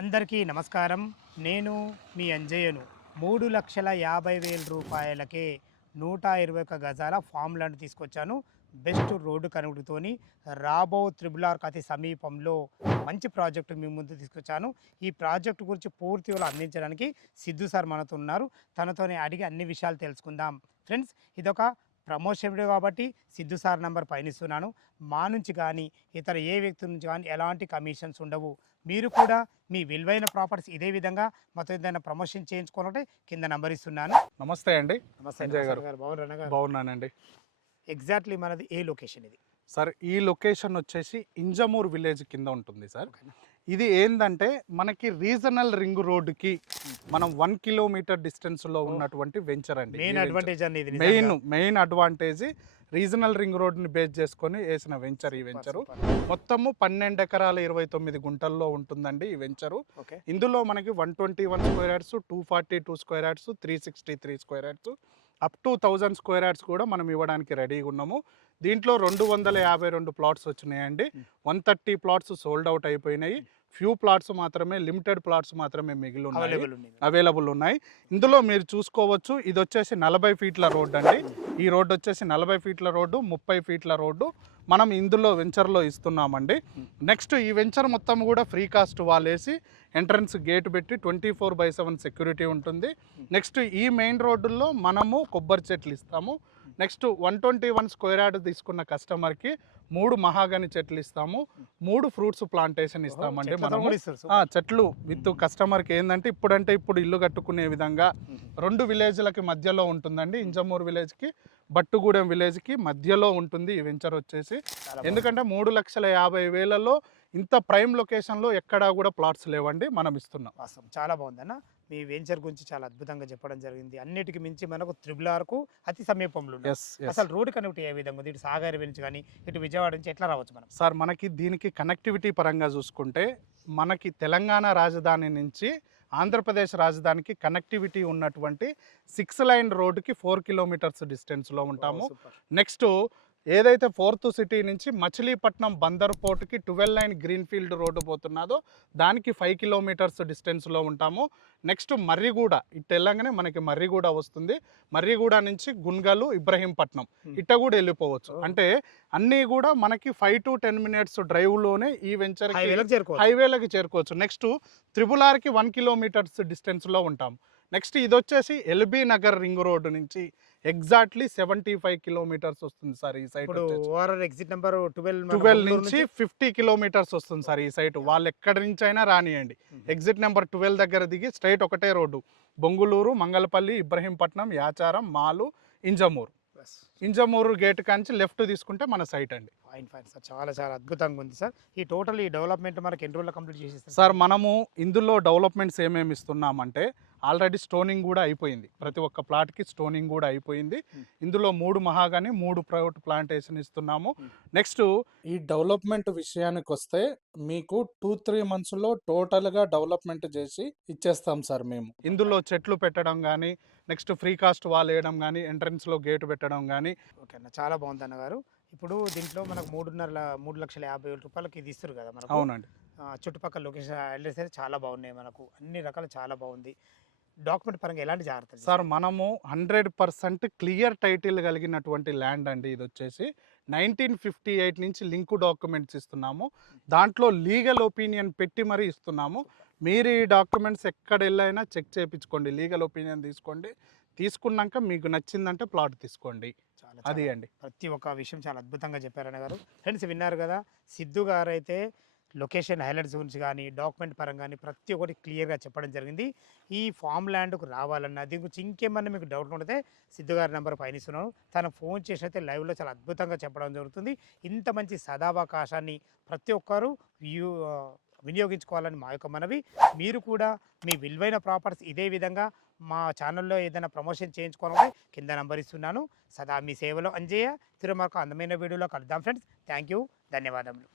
అందరికీ నమస్కారం. నేను మీ అంజయ్యను. 3,50,000 రూపాయలకే 121 గజాల ఫామ్ ల్యాండ్ తీసుకొచ్చాను. బెస్ట్ రోడ్డు కనెక్ట్‌తోని రాబో త్రిబుల్ ఆర్‌కి అతి సమీపంలో మంచి ప్రాజెక్ట్ మీ ముందు తీసుకొచ్చాను. ఈ ప్రాజెక్ట్ గురించి పూర్తి వివరాలు అందించడానికి సిద్ధు సార్ మనతో ఉన్నారు. తనతోనే అడిగి అన్ని విషయాలు తెలుసుకుందాం. ఫ్రెండ్స్, ఇదొక ప్రమోషన్ వీడియో కాబట్టి సిద్ధు సార్ నంబర్ పైనిస్తున్నాను. మా నుంచి కానీ ఇతర ఏ వ్యక్తి నుంచి కానీ ఎలాంటి కమిషన్స్ ఉండవు. మీరు కూడా మీ విలువైన ప్రాపర్టీస్ ఇదే విధంగా మాతో ఏదైనా ప్రమోషన్ చేయించుకోవాలంటే కింద నంబర్ ఇస్తున్నాను. నమస్తే అండి. నమస్తే సంజయ్ గారు. బాగున్నారా గారు? బాగున్నానండి. ఎగ్జాక్ట్లీ మనది ఏ లొకేషన్ ఇది? సార్, ఈ లొకేషన్ వచ్చేసి ఇంజమూర్ విలేజ్ కింద ఉంటుంది సార్. ఓకేనా? ఇది ఏంటంటే మనకి రీజనల్ రింగ్ రోడ్డుకి మనం 1 కిలోమీటర్ డిస్టెన్స్లో ఉన్నటువంటి వెంచర్ అండి. మెయిన్ అడ్వాంటేజ్ అండి ఇది. మెయిన్ అడ్వాంటేజ్ రీజనల్ రింగ్ రోడ్ని బేస్ చేసుకొని వేసిన వెంచర్ ఈ వెంచరు. మొత్తము 12 ఎకరాల 29 గుంటల్లో ఉంటుందండి ఈ వెంచరు. ఓకే. ఇందులో మనకి 121 square yards, 242 square yards, 363 square yards, up to 1000 square yards కూడా మనం ఇవ్వడానికి రెడీగా ఉన్నాము. దీంట్లో 252 ప్లాట్స్ వచ్చినాయండి. 130 ప్లాట్స్ సోల్డ్ అవుట్ అయిపోయినాయి. ఫ్యూ ప్లాట్స్ మాత్రమే, లిమిటెడ్ ప్లాట్స్ మాత్రమే మిగిలి ఉన్నాయి, అవైలబుల్ ఉన్నాయి. ఇందులో మీరు చూసుకోవచ్చు, ఇది వచ్చేసి 40 ఫీట్ల రోడ్డు అండి. ఈ రోడ్డు వచ్చేసి 40 ఫీట్ల రోడ్డు, 30 ఫీట్ల రోడ్డు మనం ఇందులో వెంచర్లో ఇస్తున్నామండి. నెక్స్ట్ ఈ వెంచర్ మొత్తం కూడా ఫ్రీ కాస్ట్ వాళ్ళేసి ఎంట్రన్స్ గేట్ పెట్టి 24/7 సెక్యూరిటీ ఉంటుంది. నెక్స్ట్ ఈ మెయిన్ రోడ్డుల్లో మనము కొబ్బరి చెట్లు ఇస్తాము. నెక్స్ట్ 121 స్క్వేర్ యార్డ్ తీసుకున్న కస్టమర్కి 3 మహాగని చెట్లు ఇస్తాము, 3 ఫ్రూట్స్ ప్లాంటేషన్ ఇస్తామండి మనము. చెట్లు విత్ కస్టమర్కి ఏంటంటే ఇప్పుడు ఇల్లు కట్టుకునే విధంగా 2 విలేజ్లకి మధ్యలో ఉంటుందండి. ఇంజమూర్ విలేజ్కి బట్టుగూడెం విలేజ్కి మధ్యలో ఉంటుంది ఈ వెంచర్ వచ్చేసి. ఎందుకంటే 3,50,000లో ఇంత ప్రైమ్ లొకేషన్లో ఎక్కడా కూడా ప్లాట్స్ లేవండి, మనం ఇస్తున్నాం. వాస్తవం చాలా బాగుందన్న. మీ వెంచర్ గురించి చాలా అద్భుతంగా చెప్పడం జరిగింది. అన్నిటికి మించి మనకు త్రిబుల్ ఆర్కు అతి సమీపంలో ఉంది. అసలు రోడ్ కనెక్ట్ ఏ విధంగా ఉంది? ఇటు సాగర్ నుంచి కానీ ఇటు విజయవాడ నుంచి ఎట్లా రావచ్చు మనం? సార్, మనకి దీనికి కనెక్టివిటీ పరంగా చూసుకుంటే మనకి తెలంగాణ రాజధాని నుంచి ఆంధ్రప్రదేశ్ రాజధానికి కనెక్టివిటీ ఉన్నటువంటి 6 లైన్ రోడ్డుకి 4 కిలోమీటర్స్ డిస్టెన్స్లో ఉంటాము. నెక్స్ట్ ఏదైతే 4th సిటీ నుంచి మచిలీపట్నం బందర్ పోర్టుకి 12 లైన్ గ్రీన్ఫీల్డ్ రోడ్డు పోతున్నదో దానికి 5 కిలోమీటర్స్ డిస్టెన్స్లో ఉంటాము. నెక్స్ట్ మర్రిగూడ, ఇటు వెళ్ళంగానే మనకి మర్రిగూడ వస్తుంది. మర్రిగూడ నుంచి గున్గలు, ఇబ్రహీంపట్నం ఇట్ట కూడా వెళ్ళిపోవచ్చు. అంటే అన్నీ కూడా మనకి 5 to 10 మినిట్స్ డ్రైవ్లోనే ఈ వెంచర్ హైవేలకి చేరుకోవచ్చు. నెక్స్ట్ త్రిబుల్ ఆర్కి 1 కిలోమీటర్స్ డిస్టెన్స్లో ఉంటాం. నెక్స్ట్ ఇది వచ్చేసి ఎల్బీ నగర్ రింగ్ రోడ్డు నుంచి ఎగ్జాక్ట్లీ 75 కిలోమీటర్స్ వస్తుంది సార్. ఈ సైట్ ఎగ్జిట్ నెంబర్ 12 నుంచి 50 కిలోమీటర్స్ వస్తుంది సార్ ఈ సైట్. వాళ్ళు ఎక్కడి నుంచి అయినా రానియండి. ఎగ్జిట్ నెంబర్ 12 దగ్గర దిగి స్ట్రైట్ ఒకటే రోడ్డు, బొంగుళూరు, మంగళపల్లి, ఇబ్రహీంపట్నం, యాచారం, మాలు, ఇంజమూరు గేట్ కాంచి లెఫ్ట్ తీసుకుంటే మన సైట్ అండి. ఫైన్ సార్, చాలా చాలా అద్భుతంగా ఉంది సార్. ఈ డెవలప్మెంట్ మనకి ఎన్ని రోజుల్లో కంప్లీట్ చేసేస్తారు సార్? మనము ఇందులో డెవలప్మెంట్స్ ఏమేమి ఇస్తున్నామంటే ఆల్రెడీ స్టోనింగ్ కూడా అయిపోయింది. ప్రతి ఒక్క ప్లాట్కి స్టోనింగ్ కూడా అయిపోయింది. ఇందులో 3 మహాగని, 3 ప్రైవేట్ ప్లాంటేషన్ ఇస్తున్నాము. నెక్స్ట్ ఈ డెవలప్మెంట్ విషయానికి వస్తే మీకు 2-3 మంత్స్లో టోటల్గా డెవలప్మెంట్ చేసి ఇచ్చేస్తాం సార్ మేము. ఇందులో చెట్లు పెట్టడం కానీ, నెక్స్ట్ ఫ్రీ కాస్ట్ వాల్ వేయడం కానీ, ఎంట్రన్స్లో గేట్ పెట్టడం కానీ. ఓకే అన్న, చాలా బాగుంది అన్నగారు. ఇప్పుడు దీంట్లో మనకు 3,50,000 రూపాయలకి ఇది ఇస్తారు కదా మనకు? అవునండి. చుట్టుపక్కల లొకేషన్ అడ్రస్ అయితే చాలా బాగున్నాయి, మనకు అన్ని రకాలు చాలా బాగుంది. డాక్యుమెంట్ పరంగా ఎలాంటి జాగ్రత్తలు సార్? మనము 100% క్లియర్ టైటిల్ కలిగినటువంటి ల్యాండ్ అండి. ఇది వచ్చేసి 1958 నుంచి లింక్ డాక్యుమెంట్స్ ఇస్తున్నాము. దాంట్లో లీగల్ ఒపీనియన్ పెట్టి మరీ ఇస్తున్నాము. మీరు ఈ డాక్యుమెంట్స్ ఎక్కడ వెళ్ళైనా చెక్ చేయించుకోండి, లీగల్ ఒపీనియన్ తీసుకోండి. తీసుకున్నాక మీకు నచ్చిందంటే ప్లాట్ తీసుకోండి. అది అండి. ప్రతి ఒక్క విషయం చాలా అద్భుతంగా చెప్పారన్న గారు. ఫ్రెండ్స్, విన్నారు కదా, సిద్ధు గారు అయితే లొకేషన్ హైలైట్స్ గురించి కానీ డాక్యుమెంట్ పరంగా కానీ ప్రతి ఒక్కటి క్లియర్గా చెప్పడం జరిగింది. ఈ ఫామ్ ల్యాండ్కు రావాలన్నా దీని గురించి ఇంకేమన్నా మీకు డౌట్ ఉంటే సిద్ధు గారి నెంబర్ పైన ఇస్తున్నాను. తను ఫోన్ చేసినైతే లైవ్లో చాలా అద్భుతంగా చెప్పడం జరుగుతుంది. ఇంత మంచి సదావకాశాన్ని ప్రతి ఒక్కరూ వినియోగించుకోవాలని మా యొక్క మనవి. మీరు కూడా మీ విలువైన ప్రాపర్టీస్ ఇదే విధంగా మా ఛానల్లో ఏదైనా ప్రమోషన్ చేయించుకోవాలంటే కింద నంబర్ ఇస్తున్నాను. సదా మీ సేవలో అంజయ్య. తిరుమల అందమైన వీడియోలో కలుద్దాం ఫ్రెండ్స్. థ్యాంక్ యూ, ధన్యవాదములు.